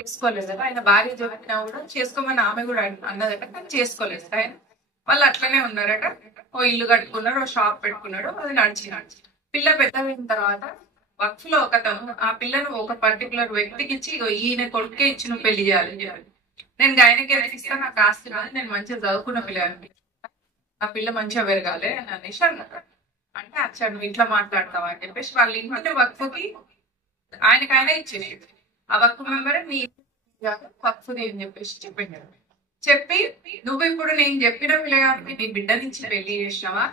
చేసుకోలేదు కదా. ఆయన భార్య చెప్పినా కూడా చేసుకోమని ఆమె కూడా అన్నదట, కానీ చేసుకోలేదు ఆయన. వాళ్ళు అట్లనే ఉన్నారట. ఓ ఇల్లు కట్టుకున్నాడు, ఓ షాప్ పెట్టుకున్నాడు, అది నడిచి పిల్ల పెద్దగైన తర్వాత వక్ఫ్ లో ఒకతను ఆ పిల్లను ఒక పర్టికులర్ వ్యక్తికి ఇచ్చి, ఇగో ఈయన కొడుకే ఇచ్చి నువ్వు పెళ్లి చేయాలి. నేను ఆయనకి ఇస్తాను, నాకు ఆస్తి రాదు, నేను మంచిగా చదువుకున్న పిల్లని, ఆ పిల్ల మంచిగా పెరగాలి అని అనేసి అన్నాడు. అంటే అచ్చా నువ్వు ఇంట్లో మాట్లాడతావా అని చెప్పేసి వాళ్ళ ఇంటిని వక్ఫ్కి ఆయనకైనా ఇచ్చేసి, ఆ వక్ఫ్ మెంబర్ నీ వక్ఫ్ది అని చెప్పేసి చెప్పిండు. చెప్పి నువ్వు ఇప్పుడు నేను చెప్పిన పిల్లగానికి నీ బిడ్డ నుంచి పెళ్లి చేసినావా,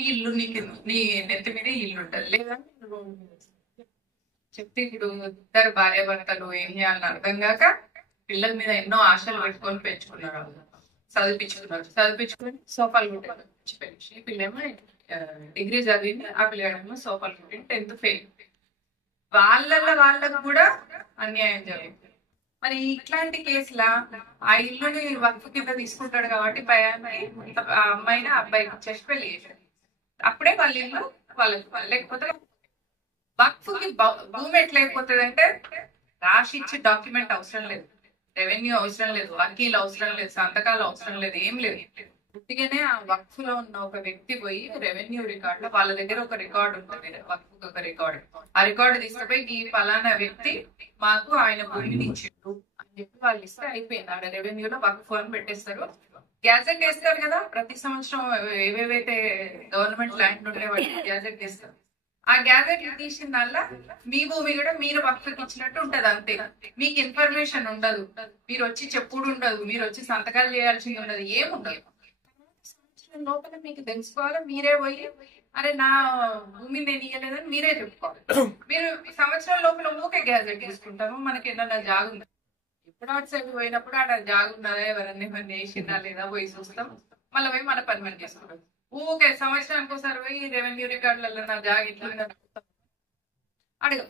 ఈ ఇల్లు నీకు నీ నెత్తి మీద ఇల్లు ఉంటుంది, లేదా చెప్పి ఇప్పుడు ఇద్దరు భార్య భర్తలు ఏం చేయాలని అర్థం కాక పిల్లల మీద ఎన్నో ఆశలు పెట్టుకొని పెంచుకున్నారు. వాళ్ళు చదివించుకుని సోఫాలు కుట్టారు. పిల్లేమో డిగ్రీ చదివింది, ఆ పిల్లగాడేమో సోఫాలు కుట్టి 10th ఫెయిల్. వాళ్ళకు కూడా అన్యాయం జరిగింది. మరి ఇట్లాంటి కేసులా ఆ ఇల్లుని వక్ఫ్ కింద తీసుకుంటాడు కాబట్టి ఆ అమ్మాయిని అబ్బాయికి ఇచ్చేసి పెళ్లి చేశాడు. అప్పుడే వాళ్ళ ఇల్లు వాళ్ళకి, లేకపోతే వక్ఫ్కి భూమి ఎట్లయిపోతుంది అంటే రాసి ఇచ్చే డాక్యుమెంట్ అవసరం లేదు, రెవెన్యూ అవసరం లేదు, వకీలు అవసరం లేదు, సంతకాలు అవసరం లేదు, ఏం లేదు. పుట్టిగానే ఆ వక్ఫ్ లో ఉన్న ఒక వ్యక్తి పోయి రెవెన్యూ రికార్డ్ లో వాళ్ళ దగ్గర ఒక రికార్డు ఉంటుంది, వక్ఫ్ ఒక రికార్డు, ఆ రికార్డు తీసుకుపోయి ఈ ఫలానా వ్యక్తి మాకు ఆయన భూమిని ఇచ్చిండు అని చెప్పి వాళ్ళు ఇస్తే అయిపోయింది. ఆడ రెవెన్యూలో వక్ఫ్ అని పెట్టేస్తారు. గ్యాజెట్ వేస్తారు కదా, ప్రతి సంవత్సరం ఏవేవైతే గవర్నమెంట్ ల్యాండ్ ఉంటే వాటికి గ్యాజెట్ వేస్తారు. ఆ గ్యాజెట్ తీసిందల్లా మీ భూమి కూడా మీరు వక్ఫ్కి ఇచ్చినట్టు ఉంటది, అంతే. మీకు ఇన్ఫర్మేషన్ ఉండదు, మీరు వచ్చి చెప్పుడు ఉండదు, మీరు వచ్చి సంతకాలు చేయాల్సింది ఉండదు, ఏముండదు. సంవత్సరం లోపల మీకు తెలుసుకోవాలి, మీరే పోయి అరే నా భూమిని నేను ఇయ్యలేదని మీరే చెప్పుకోవాలి. మీరు సంవత్సరం లోపల ఊకే గ్యాజెట్ తీసుకుంటాము, మనకి ఏదన్నా జాగుందా, ఎప్పుడు అటు సైడ్ పోయినప్పుడు ఆడ జాగున్నదా, ఎవరన్నా ఏమన్నా వేసిందా లేదా పోయి చూస్తాం, మళ్ళీ పోయి మన పని మనం చేసుకుంటాం. ఊకే సంవత్సరానికి ఒకసారి పోయి రెవెన్యూ రికార్డులలో నా జాగ ఇట్లా అడగ